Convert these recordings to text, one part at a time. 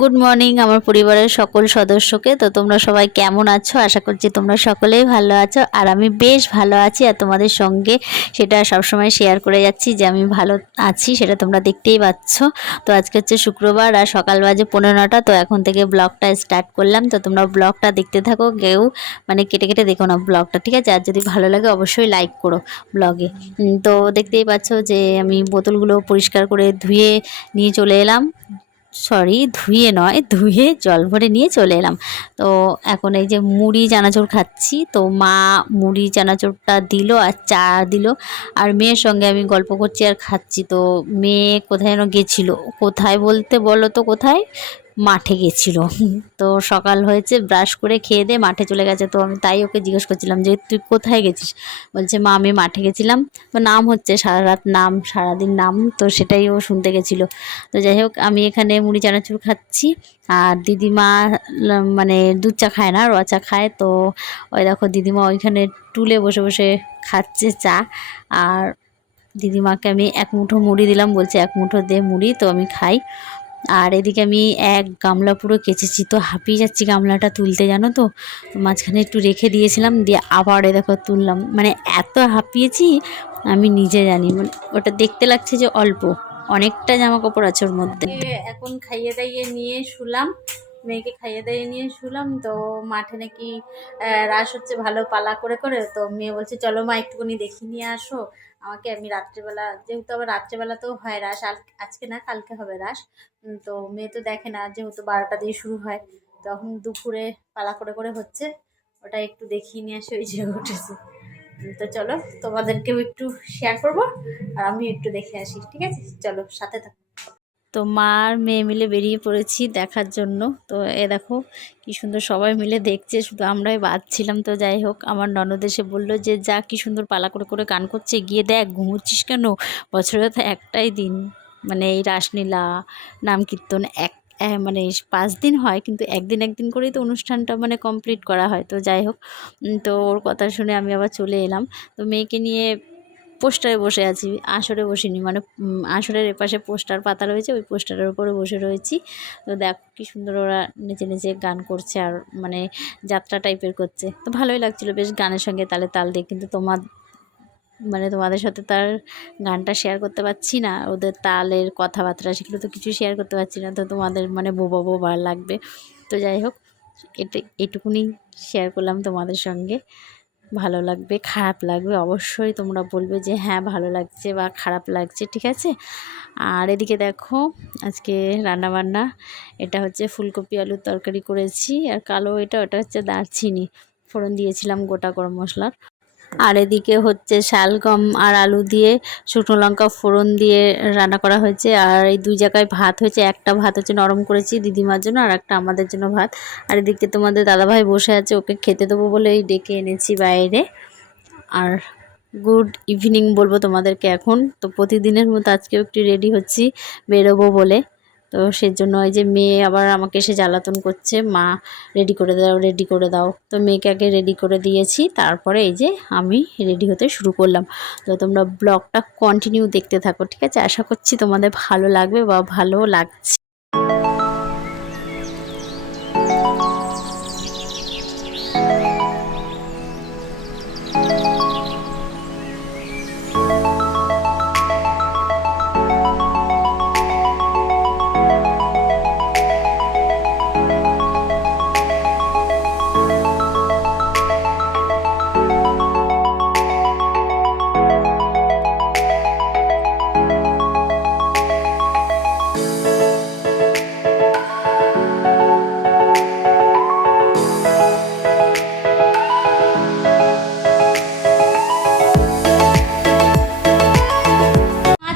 Good morning আমার পরিবারের সকল সদস্যকে। তো তোমরা সবাই কেমন আছো? আশা করছি তোমরা সকলেই ভালো আছো, আর আমি বেশ ভালো আছি। আর তোমাদের সঙ্গে সেটা সবসময় শেয়ার করে যাচ্ছি যে আমি ভালো আছি, সেটা তোমরা দেখতেই পাচ্ছ। তো আজকে হচ্ছে শুক্রবার আর সকাল বাজে 15টা। তো এখন থেকে ব্লগটা স্টার্ট করলাম। তো তোমরা ব্লগটা দেখতে থাকো, কেউ মানে কেটে কেটে দেখো না ব্লগটা, ঠিক আছে? আর যদি ভালো লাগে অবশ্যই লাইক করো ব্লগে। তো দেখতেই পাচ্ছ যে আমি বোতলগুলো পরিষ্কার করে ধুয়ে নিয়ে চলে এলাম। সরি, ধুয়ে নয়, ধুয়ে জল ভরে নিয়ে চলে এলাম। তো এখন এই যে মুড়ি চানাচুর খাচ্ছি। তো মা মুড়ি চানাচুরটা দিল আর চা দিল, আর মেয়ের সঙ্গে আমি গল্প করছি আর খাচ্ছি। তো মেয়ে কোথায় যেন গেছিলো, কোথায় বলতে বলো তো কোথায়, মাঠে গেছিলো। তো সকাল হয়েছে, ব্রাশ করে খেয়ে দিয়ে মাঠে চলে গেছে। তো আমি তাই ওকে জিজ্ঞেস করছিলাম যে তুই কোথায় গেছিস? বলছে মা আমি মাঠে গেছিলাম। তো নাম হচ্ছে সারা রাত নাম, সারাদিন নাম, তো সেটাই ও শুনতে গেছিলো। তো যাই হোক, আমি এখানে মুড়ি চানাচুর খাচ্ছি, আর দিদিমা মানে দুধ চা খায় না, র চা খায়। তো ওই দেখো দিদিমা ওইখানে টুলে বসে বসে খাচ্ছে চা। আর দিদিমাকে আমি এক মুঠো মুড়ি দিলাম, বলছে এক মুঠো দে মুড়ি, তো আমি খাই। আর এদিকে আমি এক গামলা পুরো কেচেছি, তো হাঁপিয়ে যাচ্ছি গামলাটা তুলতে, জানো তো। মাঝখানে একটু রেখে দিয়েছিলাম, দিয়ে আবার দেখো তুললাম, মানে এত হাঁপিয়েছি আমি নিজে জানি। মানে ওটা দেখতে লাগছে যে অল্প, অনেকটা জামা কাপড় আছে ওর মধ্যে। এখন খাইয়ে দাইয়ে নিয়ে শুলাম, মেয়েকে খাইয়ে দাইয়ে নিয়ে শুলাম। তো মাঠে নাকি রাস হচ্ছে ভালো পালা করে করে। তো মেয়ে বলছে চলো মা একটুখানি দেখিয়ে নিয়ে আসো আমাকে। আমি রাত্রেবেলা, যেহেতু আবার রাত্রেবেলা তো হয় রাস, আজকে না কালকে হবে রাস। তো মেয়ে তো দেখে না, যেহেতু 12টা দিয়ে শুরু হয়, তখন দুপুরে পালা করে করে হচ্ছে, ওটা একটু দেখিয়ে নিয়ে আসে, ওই যে উঠেছে। তো চলো তোমাদেরকেও একটু শেয়ার করব, আর আমি একটু দেখে আসি, ঠিক আছে? চলো সাথে থাকো। তো মা আর মেয়ে মিলে বেরিয়ে পড়েছি দেখার জন্য। তো এ দেখো কি সুন্দর সবাই মিলে দেখছে, শুধু আমরাই বাদ ছিলাম। তো যাই হোক, আমার ননদ এসে বললো যে যা কি সুন্দর পালা করে করে গান করছে, গিয়ে দেখ, ঘুমোচ্ছিস কেন? বছরে তো একটাই দিন, মানে এই রাসলীলা নাম কীর্তন মানে 5 দিন হয়, কিন্তু একদিন একদিন করেই তো অনুষ্ঠানটা মানে কমপ্লিট করা হয়। তো যাই হোক, তো ওর কথা শুনে আমি আবার চলে এলাম। তো মেয়েকে নিয়ে পোস্টারে বসে আছি, আসরে বসিনি, মানে আসরের এপাশে পোস্টার পাতা রয়েছে, ওই পোস্টারের উপরে বসে রয়েছি। তো দেখ কি সুন্দর ওরা নেচে নেচে গান করছে, আর মানে যাত্রা টাইপের করছে। তো ভালোই লাগছিলো বেশ, গানের সঙ্গে তালে তাল দিয়ে। কিন্তু তোমাদের সাথে তার গানটা শেয়ার করতে পারছি না, ওদের তালের কথাবার্তা সেগুলো তো কিছু শেয়ার করতে পারছি না, তো তোমাদের মানে বোবা বোবা লাগবে। তো যাই হোক, এটুকুনি শেয়ার করলাম তোমাদের সঙ্গে। ভালো লাগবে, খারাপ লাগবে, অবশ্যই তোমরা বলবে যে হ্যাঁ ভালো লাগছে বা খারাপ লাগছে, ঠিক আছে? আর এদিকে দেখো আজকে রান্নাবান্না, এটা হচ্ছে ফুলকপি আলুর তরকারি করেছি, আর কালো ওটা হচ্ছে দারচিনি, ফোড়ন দিয়েছিলাম গোটা গরম মশলার। আর এদিকে হচ্ছে শালগম আর আলু দিয়ে শুকনো লঙ্কা ফোড়ন দিয়ে রান্না করা হয়েছে। আর এই 2 জায়গায় ভাত হয়েছে, একটা ভাত হচ্ছে নরম করেছি দিদিমার জন্য, আর একটা আমাদের জন্য ভাত। আর এদিকে তোমাদের দাদাভাই বসে আছে, ওকে খেতে দেবো বলে এই ডেকে এনেছি বাইরে। আর গুড ইভিনিং বলবো তোমাদেরকে এখন। তো প্রতিদিনের মতো আজকেও একটু রেডি হচ্ছি বেরোবো বলে। তো সেজন্য এই যে মেয়ে আবার আমাকে এসে জ্বালাতন করছে, মা রেডি করে দাও রেডি করে দাও। তো মেয়েকে আগে রেডি করে দিয়েছি, তারপরে এই যে আমি রেডি হতে শুরু করলাম। তো তোমরা ব্লগটা কন্টিনিউ দেখতে থাকো, ঠিক আছে? আশা করছি তোমাদের ভালো লাগবে বা ভালো লাগছে।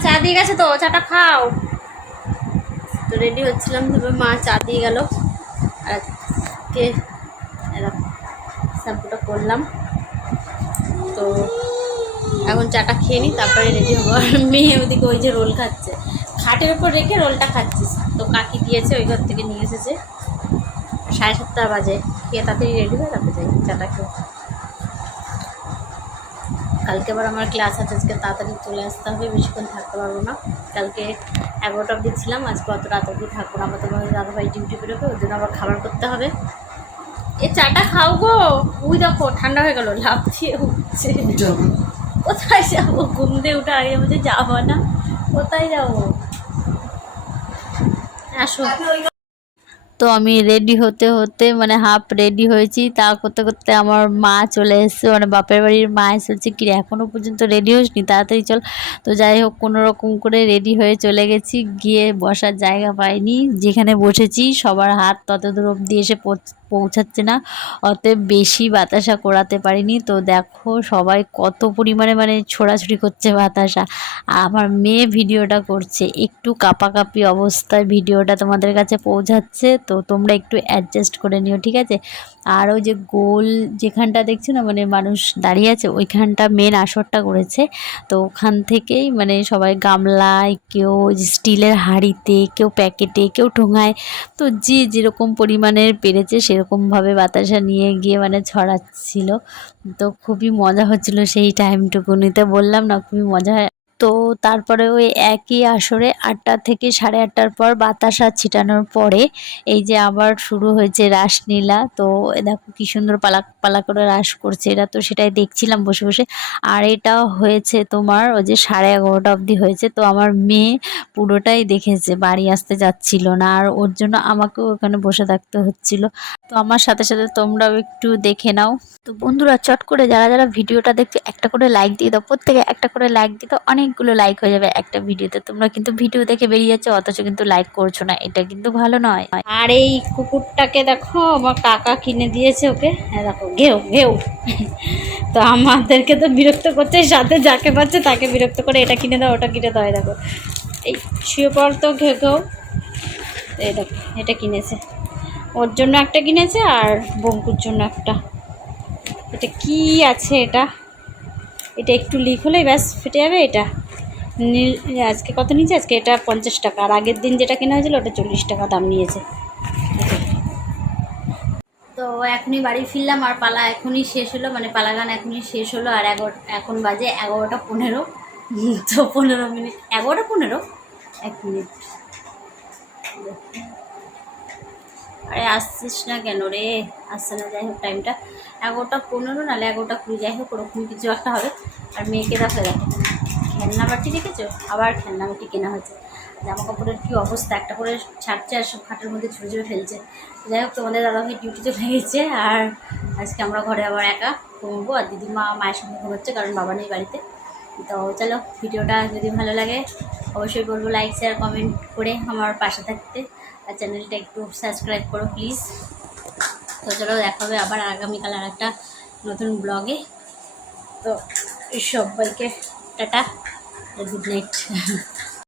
চা দিয়ে গেছে, তো চাটা খাও। তো রেডি হচ্ছিলাম, তবে মা চা দিয়ে গেল। আর আজকে শ্যাম্পুটা করলাম। তো এখন চাটা খেয়ে নিই, তারপরে রেডি হবো। আর মেয়ে ওদিকে ওই যে রোল খাচ্ছে, খাটের উপর রেখে রোলটা খাচ্ছিস। তো কাকি দিয়েছে, ওই ঘর থেকে নিয়ে এসেছে। 7:30 বাজে, খেয়ে তাড়াতাড়ি রেডি হয়ে তারপরে যাই চাটা খেয়ে। কালকে আবার আমার ক্লাস আছে, আজকে তাড়াতাড়ি চলে আসতে হবে, বেশিক্ষণ থাকতে পারবো না। কালকে 11টা অবধি ছিলাম, আজকে অত রাত অবধি থাকবো না, আবার তোমার দাদাভাই ডিউটি বেরোবে, ওই জন্য আবার খাবার করতে হবে। এ চাটা খাও গো, ওই দেখো ঠান্ডা হয়ে গেল, লাভ দিয়ে উঠছে। কোথায় যাবো? ঘুম দিয়ে উঠে আগে বলছে যাবো না, কোথায় যাবো? আসো। তো আমি রেডি হতে হতে মানে হাফ রেডি হয়েছি, তা করতে করতে আমার মা চলে এসেছে, মানে বাপের বাড়ির মা এসেছে। কি এখনও পর্যন্ত রেডি হসনি, তাড়াতাড়ি চল। তো যাই হোক কোনো রকম করে রেডি হয়ে চলে গেছি, গিয়ে বসার জায়গা পাইনি, যেখানে বসেছি সবার হাত তত দূর অবধি এসে পৌঁছাচ্ছে না, অতএব বেশি বাতাসা করাতে পারিনি। তো দেখো সবাই কত পরিমাণে মানে ছোড়াছুড়ি করছে বাতাসা। আমার মেয়ে ভিডিওটা করছে, একটু কাঁপাকাঁপি অবস্থায় ভিডিওটা তোমাদের কাছে পৌঁছাচ্ছে, তো তোমরা একটু অ্যাডজাস্ট করে নিও, ঠিক আছে। আর ওই যে গোল যেখানটা দেখছো না, মানে মানুষ দাঁড়িয়ে আছে, ওইখানটা মেন আসরটা করেছে। তো ওখান থেকেই মানে সবাই গামলায়, কেউ স্টিলের হাঁড়িতে, কেউ প্যাকেটে, কেউ ঠোঙায়, তো যে যেরকম পরিমাণের পেরেছে সেরকমভাবে বাতাসা নিয়ে গিয়ে মানে ছড়াচ্ছিল। তো খুবই মজা হচ্ছিল সেই টাইমটুকুনিতে, বললাম না খুবই মজা হয়। তো তারপরে ওই একই আসরে 8টা থেকে 8:30টার পর বাতাসা ছিটানোর পরে এই যে আবার শুরু হয়েছে রাসলীলা। তো দেখো কি সুন্দর পালা পালা করে রাস করছে এরা, তো সেটাই দেখছিলাম বসে বসে। আর এটা হয়েছে তোমার ওই যে 11:30টা অবধি হয়েছে। তো আমার মেয়ে পুরোটাই দেখেছে, বাড়ি আসতে যাচ্ছিল না, আর ওর জন্য আমাকেও ওখানে বসে থাকতে হচ্ছিল। তো আমার সাথে সাথে তোমরাও একটু দেখে নাও। তো বন্ধুরা চট করে যারা যারা ভিডিওটা দেখছো একটা করে লাইক দিয়ে দাও, প্রত্যেকে একটা করে লাইক দিয়ে দাও, অনেকগুলো লাইক হয়ে যাবে একটা ভিডিওতে। তোমরা কিন্তু ভিডিও দেখে বেরিয়ে যাচ্ছ, অথচ কিন্তু লাইক করছো না, এটা কিন্তু ভালো নয়। আর এই কুকুরটাকে দেখো আমার কাকা কিনে দিয়েছে ওকে, হ্যাঁ দেখো ঘেউ ঘেউ। তো আমাদেরকে তো বিরক্ত করছে, সাথে যাকে পাচ্ছে তাকে বিরক্ত করে, এটা কিনে দাও ওটা কিনে দাও। দেখো এই শুয়ে পর তো ঘেউ ঘেউ। এই দেখো এটা কিনেছে, ওর জন্য একটা কিনেছে আর বঙ্কুর জন্য একটা। এটা কি আছে, এটা এটা একটু লিক হলেই ব্যাস ফেটে যাবে। এটা নীল, আজকে কত নিয়েছে? আজকে এটা 50 টাকা, আর আগের দিন যেটা কেনা হয়েছিল ওটা 40 টাকা দাম নিয়েছে। তো এখনই বাড়ি ফিরলাম, আর পালা এখনই শেষ হলো, মানে পালা গান এখনই শেষ হলো। আর এখন বাজে 11টা 15। তো 15 মিনিট, 11টা 15, 1 মিনিট। আরে আসছিস না কেন রে? আসছে না, যাই হোক টাইমটা 11টা 15, নাহলে 11টা 20, যাই হোক ওরকম কিছু একটা হবে। আর মেয়েকে দেখো খেলনা বাটি রেখেছো, আবার খেলনা বাটি কেনা হয়েছে। জামা কাপড়ের কী অবস্থা, একটা করে ছাড়ছে আর সব খাটের মধ্যে ছুঁড়ে ছুঁড়ে ফেলছে। যাই হোক তোমাদের দাদাভাই ডিউটি চলে গেছে, আর আজকে আমরা ঘরে আবার একা ঘুমবো, আর দিদিমা মায়ের সঙ্গে ঘুমোচ্ছে কারণ বাবা নেই বাড়িতে। তো চলো ভিডিওটা যদি ভালো লাগে অবশ্যই বলবো লাইক শেয়ার কমেন্ট করে আমার পাশে থাকতে, আর চ্যানেলটা একটু সাবস্ক্রাইব করো প্লিজ। তো চলো দেখা হবে আবার আগামীকাল আর একটা নতুন ব্লগে। তো সবাইকে টাটা, গুড নাইট।